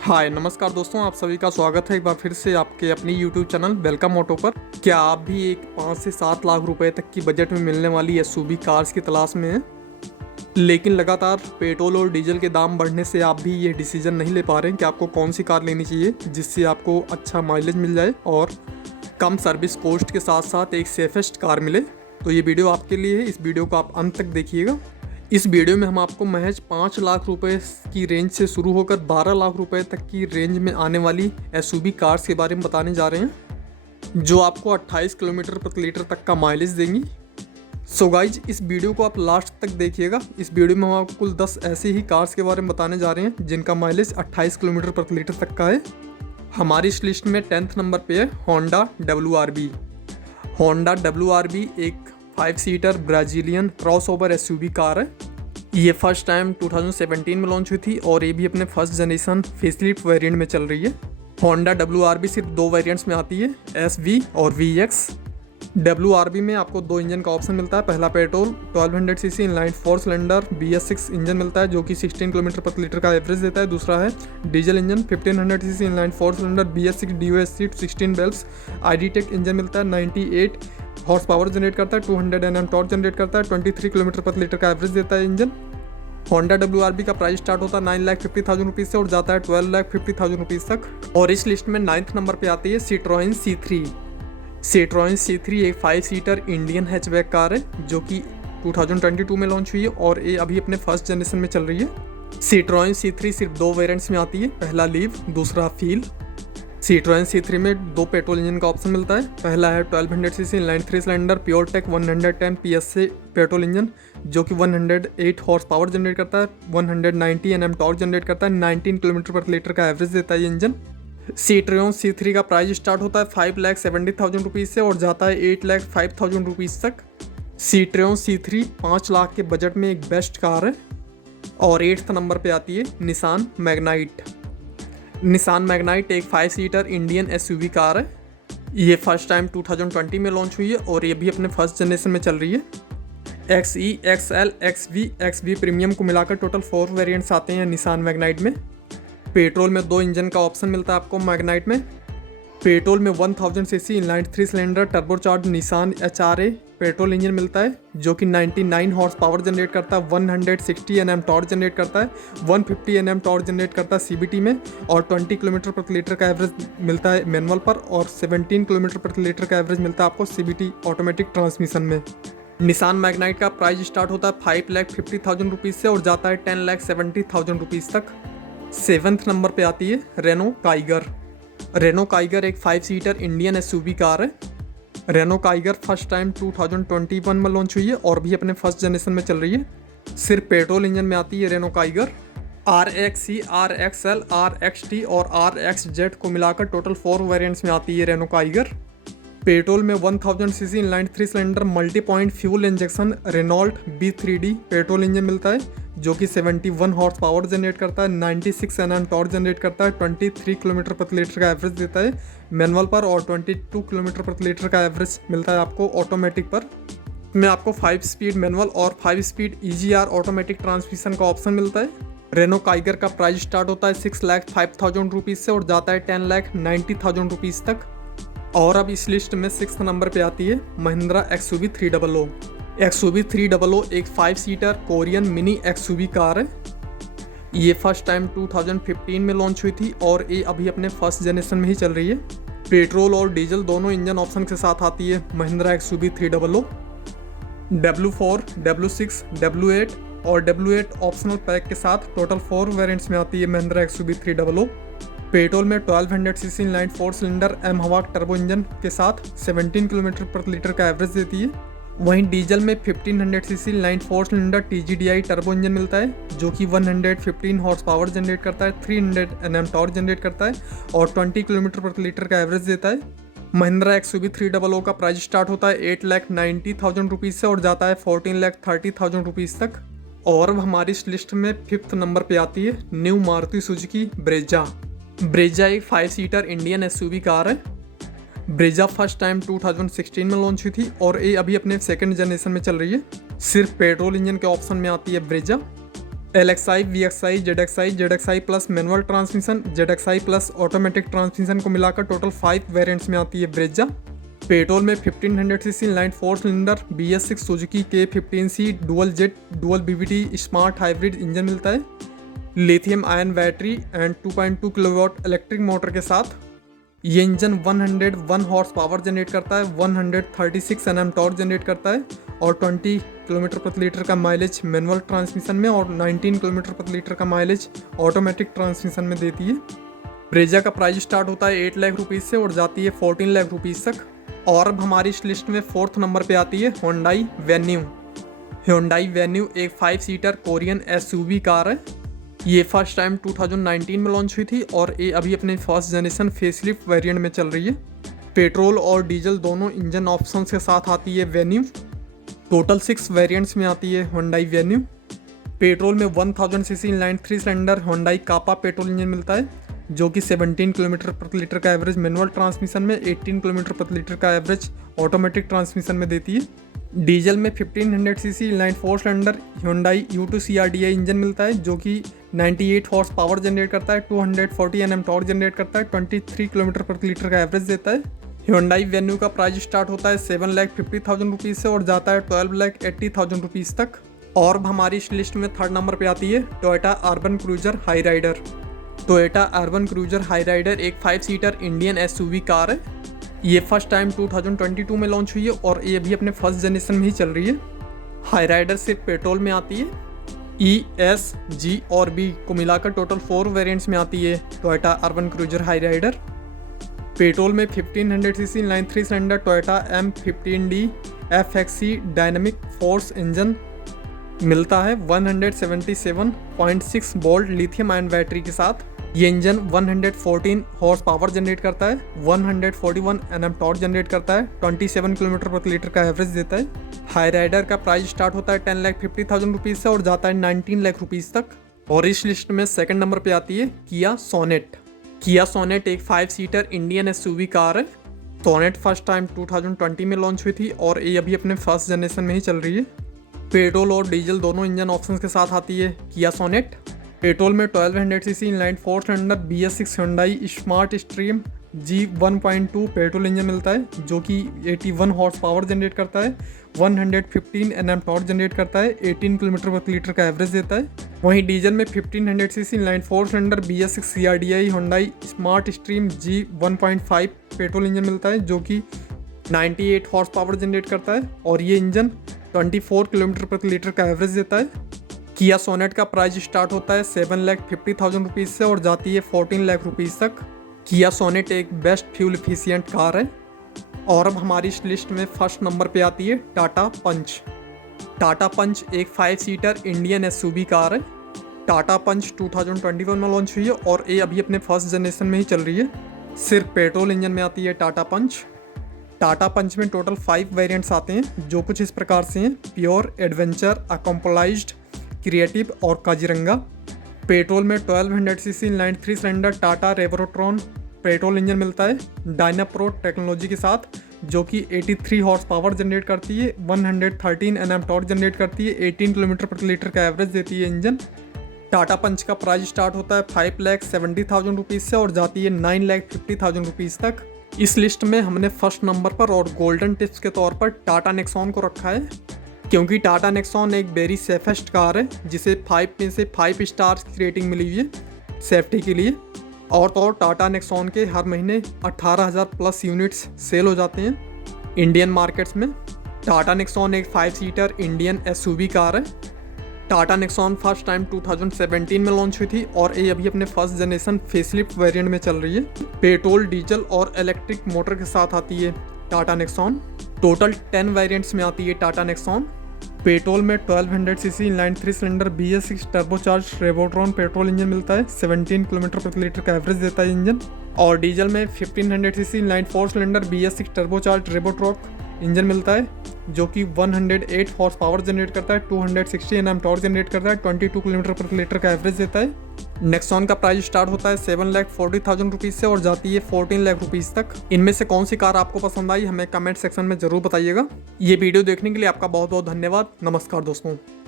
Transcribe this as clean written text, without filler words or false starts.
हाय नमस्कार दोस्तों, आप सभी का स्वागत है एक बार फिर से आपके अपनी यूट्यूब चैनल वेलकम ऑटो पर। क्या आप भी एक 5 से 7 लाख रुपए तक की बजट में मिलने वाली एसयूवी कार्स की तलाश में हैं, लेकिन लगातार पेट्रोल और डीजल के दाम बढ़ने से आप भी ये डिसीजन नहीं ले पा रहे हैं कि आपको कौन सी कार लेनी चाहिए जिससे आपको अच्छा माइलेज मिल जाए और कम सर्विस कॉस्ट के साथ साथ एक सेफेस्ट कार मिले। तो ये वीडियो आपके लिए है, इस वीडियो को आप अंत तक देखिएगा। इस वीडियो में हम आपको महज 5 लाख रुपए की रेंज से शुरू होकर 12 लाख रुपए तक की रेंज में आने वाली एसयूवी कार्स के बारे में बताने जा रहे हैं, जो आपको 28 किलोमीटर प्रति लीटर तक का माइलेज देंगी। सो गाइज, इस वीडियो को आप लास्ट तक देखिएगा। इस वीडियो में हम आपको कुल 10 ऐसे ही कार्स के बारे में बताने जा रहे हैं जिनका माइलेज 28 किलोमीटर प्रति लीटर तक का है। हमारी इस लिस्ट में 10th नंबर पे है होंडा WRV। होंडा WRV एक 5 seater Brazilian crossover SUV car है। ये फर्स्ट टाइम 2017 में लॉन्च हुई थी और ये भी अपने फर्स्ट जनरेशन फेसलिफ्ट वेरिएंट में चल रही है। होंडा WRV सिर्फ 2 वेरिएंट्स में आती है, SV और VX। WRV में आपको 2 इंजन का ऑप्शन मिलता है। पहला petrol 1200 CC inline 4 cylinder BS6 engine मिलता है जो कि 16 किलोमीटर प्रति लीटर का एवरेज देता है। दूसरा है diesel engine 1500 CC inline 4 cylinder BS6 DOSC 16 valves ID.Tech engine मिलता है। 98 हॉर्स पावर जनरेट करता है, 200 Nm टॉर्क जनरेट करता है, 23 किलोमीटर प्रति लीटर का एवरेज देता है इंजन। होंडा WRV का प्राइस स्टार्ट होता है 9,50,000 रुपीज़ से और जाता है 12,50,000 रुपीज़ तक। और इस लिस्ट में 9th नंबर पे आती है सिट्रोइन C3। सिट्रोइन C3 एक 5 सीटर इंडियन हैचबैक कार है जो कि 2022 में लॉन्च हुई है और ये अभी अपने फर्स्ट जनरेशन में चल रही है। सिट्रोइन C3 सिर्फ 2 वेरिएंट्स में आती है, पहला लीव दूसरा फील। सिट्रोइन C3 में 2 पेट्रोल इंजन का ऑप्शन मिलता है। पहला है 1200 CC inline 3 cylinder PureTech 110 PSA petrol engine जो कि 108 हॉर्स पावर जनरेट करता है, 190 Nm टॉर्क जनरेट करता है, 19 किलोमीटर प्रति लीटर का एवरेज देता है ये इंजन। सिट्रोइन C3 का प्राइस स्टार्ट होता है 5,70,000 रुपीज़ से और जाता है 8,05,000 रुपीज़ तक। सिट्रोइन C3 5 लाख के बजट में एक बेस्ट कार है। और 8th नंबर पे आती है निसान मैग्नाइट। निसान मैग्नाइट एक 5 सीटर इंडियन एसयूवी कार है। ये फर्स्ट टाइम 2020 में लॉन्च हुई है और ये भी अपने फर्स्ट जनरेशन में चल रही है। XE, XL, XV प्रीमियम को मिलाकर टोटल 4 वेरिएंट्स आते हैं निसान मैग्नाइट में। पेट्रोल में 2 इंजन का ऑप्शन मिलता है आपको मैग्नाइट में। पेट्रोल में 1000 CC inline 3 cylinder turbocharge Nissan HRA petrol engine मिलता है जो कि 99 हॉर्स पावर जनरेट करता है, 160 Nm टॉर्क जनरेट करता है, 150 Nm टॉर्क जनरेट करता है CBT में और 20 किलोमीटर प्रति लीटर का एवरेज मिलता है मैनुअल पर और 17 किलोमीटर प्रति लीटर का एवरेज मिलता है आपको CBT ऑटोमेटिक ट्रांसमिशन में। निसान मैग्नाइट का प्राइस स्टार्ट होता है 5,50,000 रुपीज़ से और जाता है 10,70,000 रुपीज़ तक। 7th नंबर पे आती है रेनो काइगर। रेनो काइगर एक 5 सीटर इंडियन एसयूवी कार है। रेनो काइगर फर्स्ट टाइम 2021 में लॉन्च हुई है और भी अपने फर्स्ट जनरेशन में चल रही है। सिर्फ पेट्रोल इंजन में आती है Renault Kiger. RXC, RXL, RXT और RXZ को मिलाकर टोटल 4 वेरिएंट्स में आती है रेनो काइगर। पेट्रोल में 1000 CC inline 3 cylinder multi point fuel injection Renault B3D petrol engine मिलता है जो कि 71 हॉर्स पावर जनरेट करता है, 96 Nm टॉर्क जनरेट करता है, 23 किलोमीटर प्रति लीटर का एवरेज देता है मैनुअल पर और 22 किलोमीटर प्रति लीटर का एवरेज मिलता है आपको ऑटोमेटिक पर। में आपको 5 स्पीड मैनुअल और 5 स्पीड EGR ऑटोमेटिक ट्रांसमिशन का ऑप्शन मिलता है। रेनो काइगर का प्राइस स्टार्ट होता है 6,05,000 रुपीज़ से और जाता है 10,90,000 रुपीज़ तक। और अब इस लिस्ट में 6th नंबर पे आती है महिंद्रा XUV 300। XUV 300 एक 5 seater Korean mini XUV car है। ये फर्स्ट टाइम 2015 में लॉन्च हुई थी और ये अभी अपने फर्स्ट जनरेशन में ही चल रही है। पेट्रोल और डीजल दोनों इंजन ऑप्शन के साथ आती है Mahindra XUV 300। W4, W6, W8 और W8 ऑप्शनल पैक के साथ टोटल 4 वेरिएंट्स में आती है महिंद्रा XUV 300। पेट्रोल में 1200 सीसी इनलाइन 4 सिलेंडर M हवा टर्बो इंजन के साथ 17 किलोमीटर प्रति लीटर का एवरेज देती है। वहीं डीजल में 1500 CC inline 4 cylinder TGDI turbo engine मिलता है जो कि 115 हॉर्स पावर जनरेट करता है, 300 Nm टॉर्क जनरेट करता है और 20 किलोमीटर प्रति लीटर का एवरेज देता है। महिंद्रा XUV 300 का प्राइस स्टार्ट होता है 8,90,000 रुपीज़ से और जाता है 14,30,000 रुपीज़ तक। और अब हमारी इस लिस्ट में 5th नंबर पे आती है new Maruti Suzuki Brezza. Brezza एक 5 सीटर इंडियन एसयूवी कार है। ब्रेजा फर्स्ट टाइम 2016 में लॉन्च हुई थी और ये अभी अपने सेकंड जनरेशन में चल रही है। सिर्फ पेट्रोल इंजन के ऑप्शन में आती है Brezza. LXI, VXI, ZXI, ZXI plus manual transmission, ZXI plus automatic transmission को मिलाकर टोटल 5 वेरिएंट्स में आती है ब्रेजा। पेट्रोल में 1500 CC inline 4 cylinder BS6 Suzuki K15C dual jet dual BBT smart hybrid engine मिलता है। Lithium ion battery and 2.2 kilowatt electric motor के साथ ये इंजन 101 हॉर्स पावर जनरेट करता है, 136 Nm टॉर्क जनरेट करता है और 20 किलोमीटर प्रति लीटर का माइलेज मैनुअल ट्रांसमिशन में और 19 किलोमीटर प्रति लीटर का माइलेज ऑटोमेटिक ट्रांसमिशन में देती है। ब्रेजा का प्राइस स्टार्ट होता है 8 लाख रुपीज़ से और जाती है 14 लाख रुपीज़ तक। और अब हमारी इस लिस्ट में 4th नंबर पे आती है Hyundai Venue। Hyundai Venue एक 5 सीटर कोरियन SUV कार है। ये फर्स्ट टाइम 2019 में लॉन्च हुई थी और ये अभी अपने फर्स्ट जनरेशन फेसलिफ्ट वेरिएंट में चल रही है। पेट्रोल और डीजल दोनों इंजन ऑप्शंस के साथ आती है वेन्यू। टोटल 6 वेरिएंट्स में आती है Hyundai Venue। पेट्रोल में 1000 सीसी इनलाइन 3 सिलेंडर Hyundai कापा पेट्रोल इंजन मिलता है जो कि 17 किलोमीटर प्रति लीटर का एवरेज मैनुअल ट्रांसमिशन में, 18 किलोमीटर प्रति लीटर का एवरेज ऑटोमेटिक ट्रांसमिशन में देती है। डीजल में 1500 CC inline 4 cylinder Hyundai U2 CRDI engine मिलता है जो कि 98 हॉर्स पावर जनरेट करता है, 240 Nm टॉर्क जनरेट करता है, 23 किलोमीटर प्रति लीटर का एवरेज देता है। Hyundai Venue का प्राइस स्टार्ट होता है 7,50,000 रुपीज़ से और जाता है 12,80,000 रुपीज़ तक। और हमारी इस लिस्ट में 3rd नंबर पे आती है Toyota Urban Cruiser Hyryder. Toyota Urban Cruiser Hyryder एक 5 सीटर इंडियन SUV कार है। ये फर्स्ट टाइम 2022 में लॉन्च हुई है और ये अभी अपने फर्स्ट जनरेशन में ही चल रही है। हाई राइडर सिर्फ पेट्रोल में आती है। E, S, G और B को मिलाकर टोटल 4 वेरिएंट्स में आती है Toyota Urban Cruiser Hyryder. Petrol में 1500 CC inline 3 cylinder Toyota M15D FXC dynamic force engine मिलता है 177.6 वोल्ट लिथियम आयन बैटरी के साथ। ये इंजन 114 हॉर्स पावर जनरेट करता है, 141 Nm टॉर्क जनरेट करता है, 27 किलोमीटर प्रति लीटर का एवरेज देता है। हाई राइडर का प्राइस स्टार्ट होता है 10,50,000 रुपीज़ से और जाता है 19 लाख रुपीज़ तक। और इस लिस्ट में 2nd नंबर पे आती है किया सोनेट। किया सोनेट एक 5 सीटर इंडियन SUV कार है। सोनेट फर्स्ट टाइम 2020 में लॉन्च हुई थी और ये अभी अपने फर्स्ट जनरेशन में ही चल रही है। पेट्रोल और डीजल दोनों इंजन ऑप्शंस के साथ आती है किया सोनेट। पेट्रोल में 1200 CC inline 4 cylinder BS6 Hyundai smart stream G1.2 petrol engine मिलता है जो कि 81 हॉर्स पावर जनरेट करता है, 115 Nm टॉर्क जनरेट करता है, 18 किलोमीटर प्रति लीटर का एवरेज देता है। वहीं डीजल में 1500 CC inline 4 cylinder BS6 CRDI Hyundai smart stream G1.5 petrol engine मिलता है जो कि 98 हॉर्स पावर जनरेट करता है और ये इंजन 24 किलोमीटर प्रति लीटर का एवरेज देता है। किया सोनेट का प्राइस स्टार्ट होता है 7,50,000 रुपीज़ से और जाती है 14 लाख रुपीज़ तक। किया सोनेट एक बेस्ट फ्यूल एफिशिएंट कार है। और अब हमारी इस लिस्ट में 1st नंबर पे आती है टाटा पंच। टाटा पंच एक 5 सीटर इंडियन SUV कार है। टाटा पंच 2021 में लॉन्च हुई है और ये अभी अपने फर्स्ट जनरेशन में ही चल रही है। सिर्फ पेट्रोल इंजन में आती है टाटा पंच। टाटा पंच में टोटल 5 वेरिएंट्स आते हैं जो कुछ इस प्रकार से हैं: प्योर, एडवेंचर, अकम्पलाइज्ड, क्रिएटिव और काजीरंगा। पेट्रोल में 1200 CC inline 3 cylinder Tata Revotron petrol engine मिलता है डायनाप्रो टेक्नोलॉजी के साथ जो कि 83 हॉर्स पावर जनरेट करती है, 113 Nm टॉर्क जनरेट करती है, 18 किलोमीटर प्रति लीटर का एवरेज देती है इंजन। टाटा पंच का प्राइस स्टार्ट होता है 5,70,000 रुपीज़ से और जाती है 9,50,000 रुपीज़ तक। इस लिस्ट में हमने 1st नंबर पर और गोल्डन टिप्स के तौर पर टाटा नेक्सॉन को रखा है क्योंकि टाटा नेक्सॉन एक वेरी सेफेस्ट कार है जिसे 5 में से 5 स्टार्स की रेटिंग मिली हुई है सेफ्टी के लिए। और तो टाटा नेक्सॉन के हर महीने 18,000 प्लस यूनिट्स सेल हो जाते हैं इंडियन मार्केट्स में। टाटा नेक्सॉन एक 5 सीटर इंडियन SUV कार है। टाटा नेक्सॉन फर्स्ट टाइम 2017 में लॉन्च हुई थी और ये अभी अपने फर्स्ट जनरेशन फेसलिफ्ट वेरिएंट में चल रही है। पेट्रोल, डीजल और इलेक्ट्रिक मोटर के साथ आती है टाटा नेक्सॉन। टोटल 10 वेरिएंट्स में आती है टाटा नेक्सॉन। पेट्रोल में 1200 CC inline 3 cylinder BS6 turbocharge Revotron petrol engine मिलता है, 17 किलोमीटर प्रति लीटर का एवरेज देता है इंजन। और डीजल में 1500 CC inline 4 cylinder BS6 turbocharge Revotorq engine मिलता है जो कि 108 हॉर्स पावर जनरेट करता है, 260 Nm टॉर्क जनरेट करता है, 22 किलोमीटर प्रति लीटर का एवरेज देता है। नेक्सॉन का प्राइस स्टार्ट होता है 7,40,000 रुपीज़ से और जाती है 14 लाख रुपीज़ तक। इनमें से कौन सी कार आपको पसंद आई हमें कमेंट सेक्शन में ज़रूर बताइएगा। ये वीडियो देखने के लिए आपका बहुत बहुत धन्यवाद। नमस्कार दोस्तों।